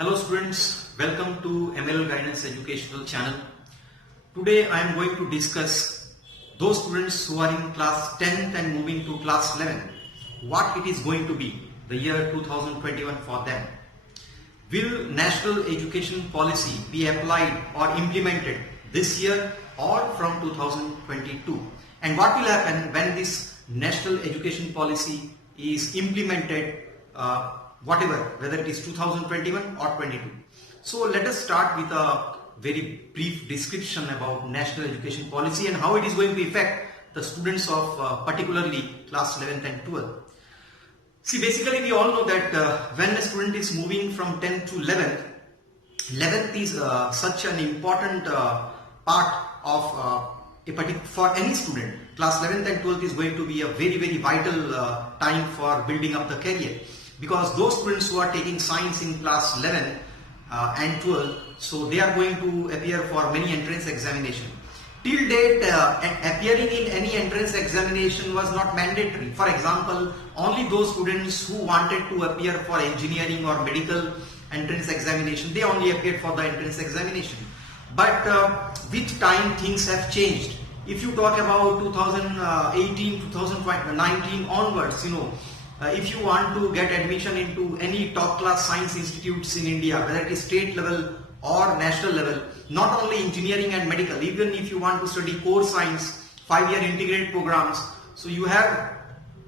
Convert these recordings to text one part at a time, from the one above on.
Hello students, welcome to ML Guidance Educational Channel. Today I am going to discuss those students who are in class 10th and moving to class 11, what it is going to be the year 2021 for them. Will National Education Policy be applied or implemented this year or from 2022? And what will happen when this National Education Policy is implemented, whether it is 2021 or 22. So let us start with a very brief description about National Education Policy and how it is going to affect the students of particularly class 11th and 12th. See, basically we all know that when a student is moving from 10th to 11th is such an important part of for any student. Class 11th and 12th is going to be a very vital time for building up the career, because those students who are taking science in class 11 and 12, so they are going to appear for many entrance examination. Till date, appearing in any entrance examination was not mandatory. For example, only those students who wanted to appear for engineering or medical entrance examination, they only appeared for the entrance examination. But with time things have changed. If you talk about 2018, 2019 onwards, if you want to get admission into any top class science institutes in India, whether it is state level or national level, not only engineering and medical, even if you want to study core science, 5-year integrated programs, so you have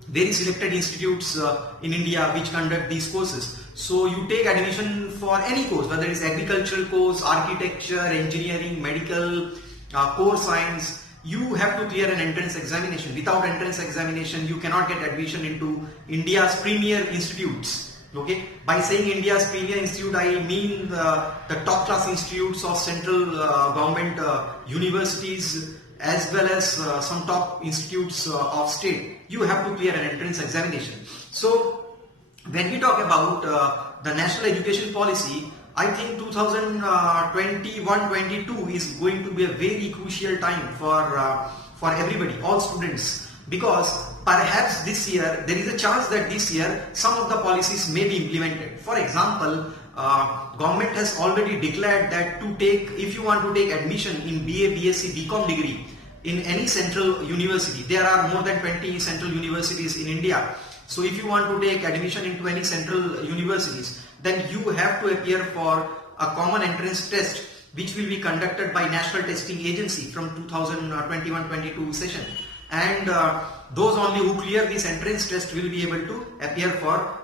very selected institutes in India which conduct these courses. So you take admission for any course, whether it is agricultural course, architecture, engineering, medical, core science, you have to clear an entrance examination. Without entrance examination, you cannot get admission into India's premier institutes. Okay, by saying India's premier institute, I mean the top class institutes of central government universities, as well as some top institutes of state. You have to clear an entrance examination. So when we talk about the National Education Policy, I think 2021-22 is going to be a very crucial time for everybody, all students, because perhaps this year there is a chance that this year some of the policies may be implemented. For example, government has already declared that if you want to take admission in BA, BSc, BCom degree in any central university, there are more than 20 central universities in India. So if you want to take admission into any central universities, then you have to appear for a common entrance test which will be conducted by National Testing Agency from 2021-22 session. And those only who clear this entrance test will be able to appear for,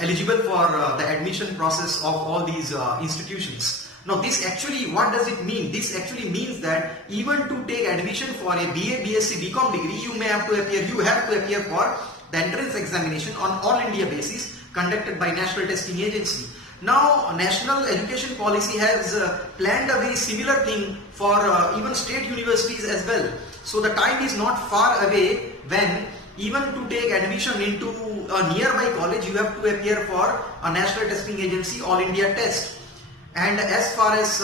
eligible for the admission process of all these institutions. Now this actually, what does it mean? This actually means that even to take admission for a BA, BSc, BCom degree, you have to appear for the entrance examination on all India basis conducted by National Testing Agency. Now National Education Policy has planned a very similar thing for even state universities as well. So the time is not far away when even to take admission into a nearby college, you have to appear for a National Testing Agency All India test. And as far as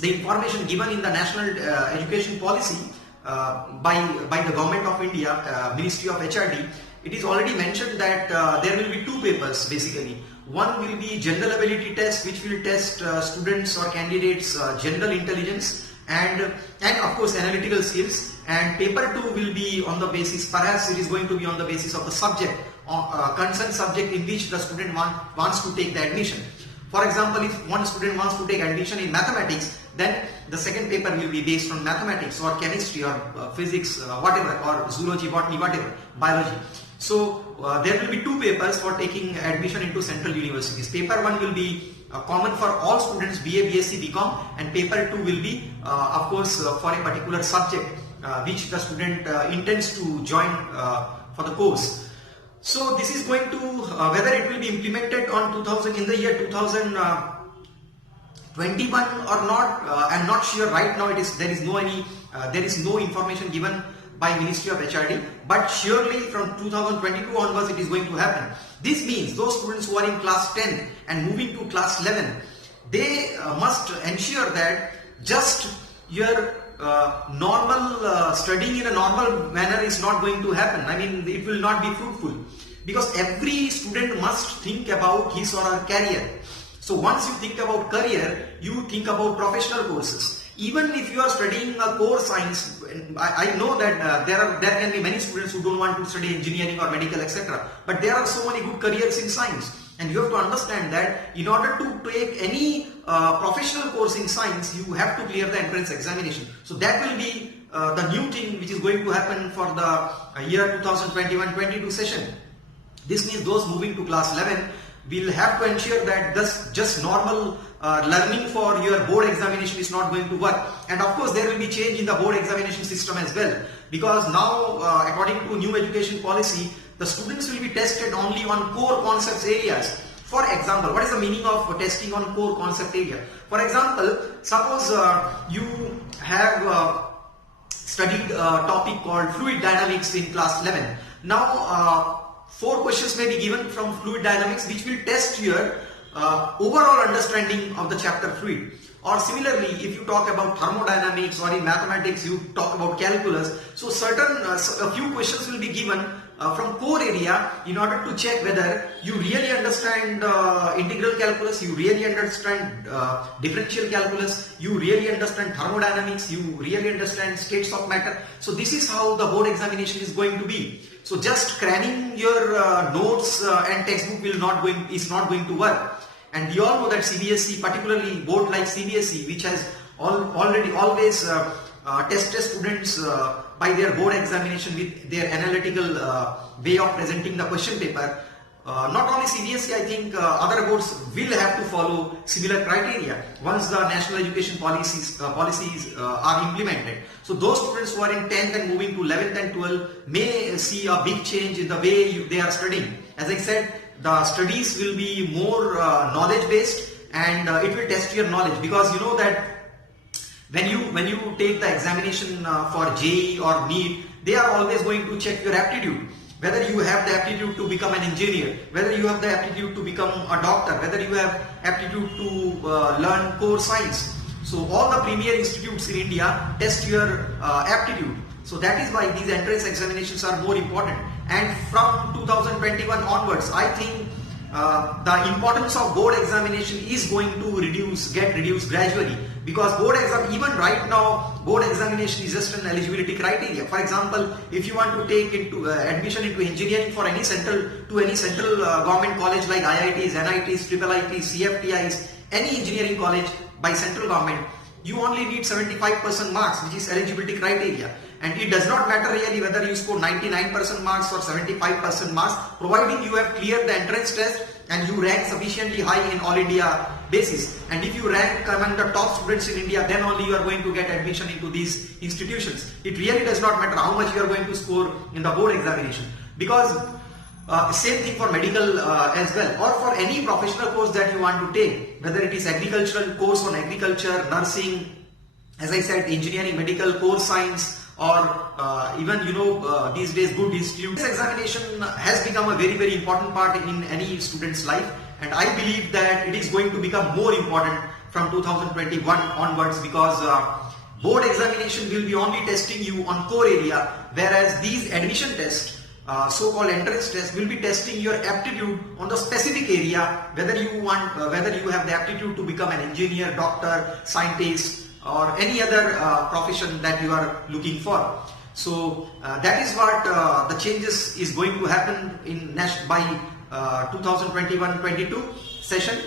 the information given in the National Education Policy by the Government of India, Ministry of HRD, it is already mentioned that there will be two papers basically. One will be general ability test, which will test students or candidates general intelligence and of course analytical skills, and paper 2 will be on the basis, perhaps it is going to be on the basis of the subject, concerned subject in which the student wants to take the admission. For example, if one student wants to take admission in mathematics, then the second paper will be based on mathematics or chemistry or physics, whatever, or zoology, botany, whatever, biology. So there will be two papers for taking admission into central universities. Paper 1 will be common for all students, BA, BSc, BCom, and paper 2 will be of course for a particular subject which the student intends to join for the course. So this is going to, whether it will be implemented in the year 2021 or not, I'm not sure right now. There is no information given by Ministry of HRD, but surely from 2022 onwards it is going to happen. This means those students who are in class 10 and moving to class 11, they must ensure that just your normal studying in a normal manner is not going to happen. I mean, it will not be fruitful. because every student must think about his or her career. So once you think about career, you think about professional courses. Even if you are studying a core science, I know that there can be many students who don't want to study engineering or medical, etc. But there are so many good careers in science, and you have to understand that in order to take any professional course in science, you have to clear the entrance examination. So that will be the new thing which is going to happen for the year 2021-22 session. This means those moving to class 11 will have to ensure that this just normal learning for your board examination is not going to work. And of course there will be change in the board examination system as well, because now according to new education policy, the students will be tested only on core concepts areas. For example, what is the meaning of testing on core concept area? For example, suppose you have studied a topic called fluid dynamics in class 11. Now 4 questions may be given from fluid dynamics, which will test your overall understanding of the chapter fluid. Or similarly, if you talk about thermodynamics, or in mathematics you talk about calculus, so a few questions will be given from core area in order to check whether you really understand integral calculus, you really understand differential calculus, you really understand thermodynamics, you really understand states of matter. So this is how the board examination is going to be. So just cramming your notes and textbook is not going to work. And we all know that CBSE, particularly board like CBSE, which has always tested students by their board examination with their analytical way of presenting the question paper. Not only CBSE, I think other boards will have to follow similar criteria once the national education policies are implemented. So those students who are in 10th and moving to 11th and 12th may see a big change in the way they are studying. As I said, the studies will be more knowledge based, and it will test your knowledge, because you know that when you take the examination for JEE or NEET, they are always going to check your aptitude. Whether you have the aptitude to become an engineer, whether you have the aptitude to become a doctor, whether you have aptitude to learn core science. So all the premier institutes in India test your aptitude. So that is why these entrance examinations are more important. And from 2021 onwards, I think the importance of board examination is going to get reduced gradually, because even right now, board examination is just an eligibility criteria. For example, if you want to take admission into engineering for any central government college like IITs, NITs, IITs, CFTIs, any engineering college by central government, you only need 75% marks, which is eligibility criteria. And it does not matter really whether you score 99% marks or 75% marks, providing you have cleared the entrance test and you rank sufficiently high in all India basis. And if you rank among the top students in India, then only you are going to get admission into these institutions. It really does not matter how much you are going to score in the board examination, because same thing for medical as well, or for any professional course that you want to take, whether it is agricultural course on agriculture, nursing, as I said, engineering, medical, core science, or even these days good institutes. This examination has become a very, very important part in any student's life, and I believe that it is going to become more important from 2021 onwards, because board examination will be only testing you on core area, whereas these admission tests, so-called entrance test, will be testing your aptitude on the specific area, whether you have the aptitude to become an engineer, doctor, scientist, or any other profession that you are looking for. So that is what the changes is going to happen by 2021-22 session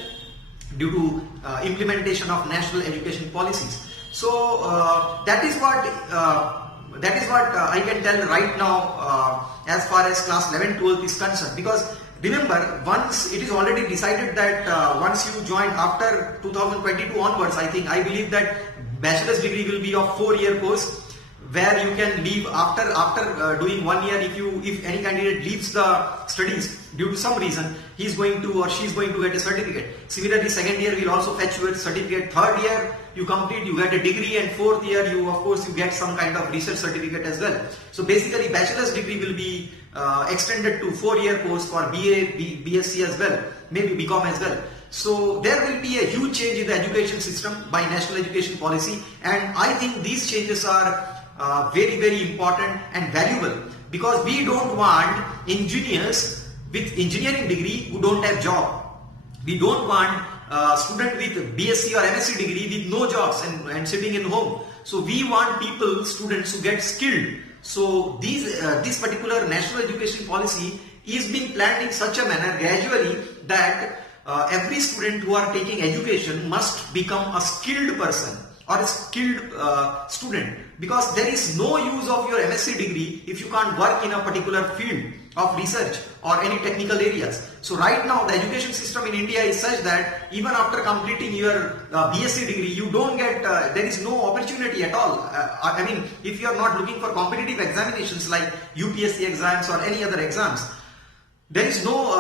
due to implementation of national education policies. So that is what I can tell right now as far as class 11-12 is concerned, because remember, once it is already decided that once you join after 2022 onwards, I believe that bachelor's degree will be of 4-year course, where you can leave after doing 1 year. If any candidate leaves the studies due to some reason, he is going to or she is going to get a certificate. Similarly, 2nd year will also fetch you a certificate. 3rd year you complete, you get a degree, and 4th year you get some kind of research certificate as well. So basically, bachelor's degree will be extended to 4-year course for BA, BSc as well, maybe BCom as well. So there will be a huge change in the education system by national education policy, and I think these changes are very, very important and valuable, because we don't want engineers with engineering degree who don't have job. We don't want student with BSc or MSc degree with no jobs and sitting in home. So we want students who get skilled. So this particular national education policy is being planned in such a manner gradually that every student who are taking education must become a skilled person or a skilled student, because there is no use of your MSc degree if you can't work in a particular field of research or any technical areas. So right now the education system in India is such that even after completing your BSc degree, you don't get, there is no opportunity at all. I mean, if you are not looking for competitive examinations like UPSC exams or any other exams, there is no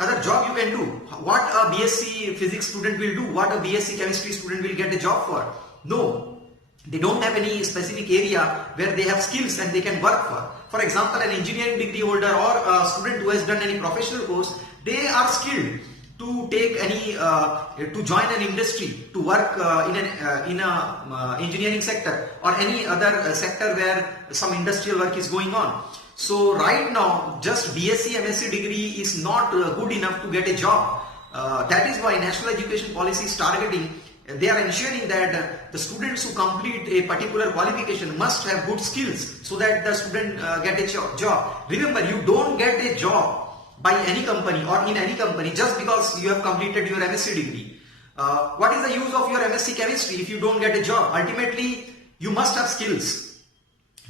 other job you can do. What a BSc physics student will do, what a BSc chemistry student will get a job for? No, they don't have any specific area where they have skills and they can work for. For example, an engineering degree holder or a student who has done any professional course, they are skilled to take any, to join an industry, to work in a engineering sector or any other sector where some industrial work is going on. So right now, just BSc, MSc degree is not good enough to get a job. That is why National Education Policy is targeting, they are ensuring that the students who complete a particular qualification must have good skills so that the student get a job. Remember, you don't get a job by any company or in any company just because you have completed your MSc degree. What is the use of your MSc chemistry if you don't get a job? Ultimately, you must have skills.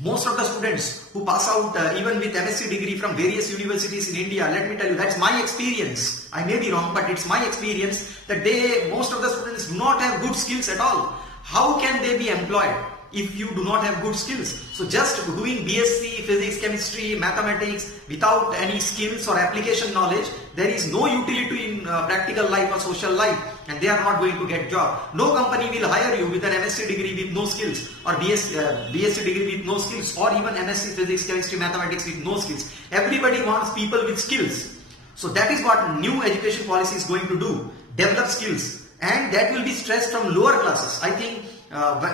Most of the students who pass out even with MSc degree from various universities in India, let me tell you, that's my experience. I may be wrong, but it's my experience that most of the students do not have good skills at all. How can they be employed if you do not have good skills? So just doing BSc, physics, chemistry, mathematics without any skills or application knowledge, there is no utility in practical life or social life, and they are not going to get job. No company will hire you with an MSc degree with no skills, or BSc degree with no skills, or even MSc physics, chemistry, mathematics with no skills. Everybody wants people with skills. So that is what new education policy is going to do, develop skills, and that will be stressed from lower classes. I think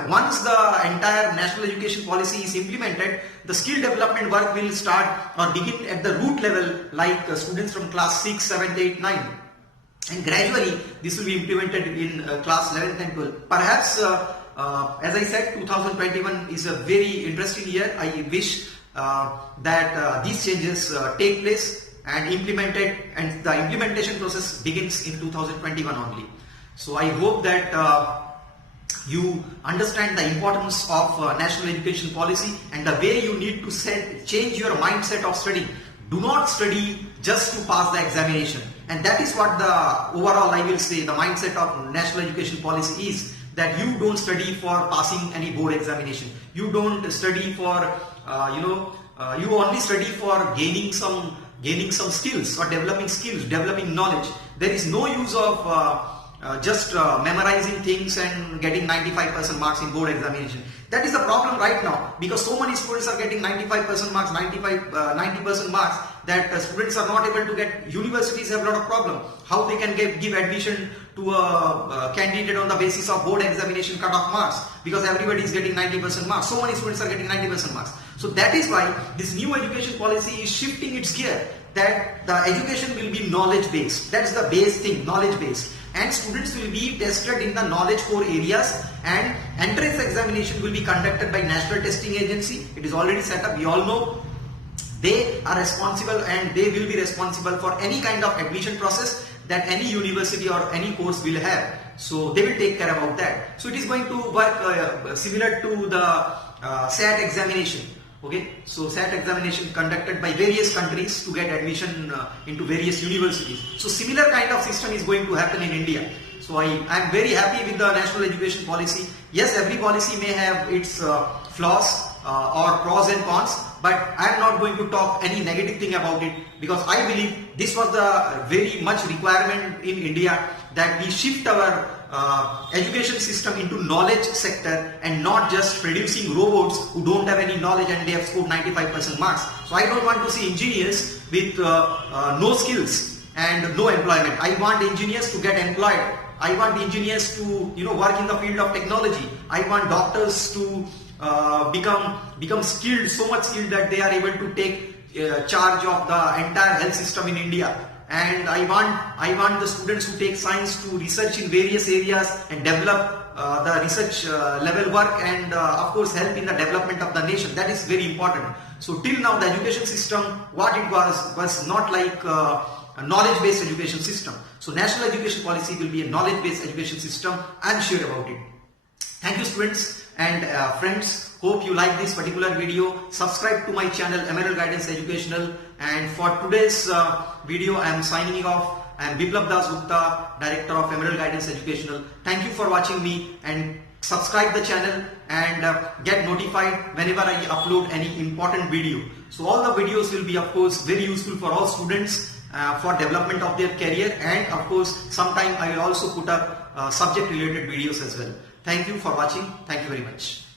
once the entire national education policy is implemented, the skill development work will start or begin at the root level, like students from class 6, 7, 8, 9. And gradually this will be implemented in class 11th and 12th. Perhaps, as I said, 2021 is a very interesting year. I wish that these changes take place and implemented, and the implementation process begins in 2021 only. So I hope that you understand the importance of national education policy and the way you need to change your mindset of studying. Do not study just to pass the examination, and that is what the overall, I will say, the mindset of national education policy is, that you don't study for passing any board examination. You don't study for you only study for gaining some skills or developing skills, developing knowledge. There is no use of just memorizing things and getting 95% marks in board examination. That is the problem right now, because so many students are getting 95% marks, 90% marks, that students are not able to get. Universities have a lot of problem. How they can give admission to a candidate on the basis of board examination cutoff marks, because everybody is getting 90% marks. So many students are getting 90% marks. So that is why this new education policy is shifting its gear, that the education will be knowledge based. That's the base thing, knowledge based. And students will be tested in the knowledge core areas, and entrance examination will be conducted by National Testing Agency. It is already set up. We all know they are responsible, and they will be responsible for any kind of admission process that any university or any course will have. So they will take care about that. So it is going to work similar to the SAT examination. Okay, so SAT examination conducted by various countries to get admission into various universities. So similar kind of system is going to happen in India. So I am very happy with the national education policy. Yes, every policy may have its flaws or pros and cons, but I am not going to talk any negative thing about it, because I believe this was the very much requirement in India, that we shift our education system into knowledge sector and not just producing robots who don't have any knowledge and they have scored 95% marks. So I don't want to see engineers with no skills and no employment. I want engineers to get employed. I want engineers to work in the field of technology. I want doctors to become skilled, so much skilled that they are able to take charge of the entire health system in India, and I want the students who take science to research in various areas and develop the research level work, and of course help in the development of the nation. That is very important. So till now the education system, what it was not like a knowledge based education system. So national education policy will be a knowledge based education system. I am sure about it. Thank you students and friends. Hope you like this particular video. Subscribe to my channel Emerald Guidance Educational, and for today's video I am signing off. I am Biplab Das Gupta, Director of Emerald Guidance Educational. Thank you for watching me, and subscribe the channel and get notified whenever I upload any important video. So all the videos will be of course very useful for all students for development of their career, and of course sometime I will also put up subject related videos as well. Thank you for watching. Thank you very much.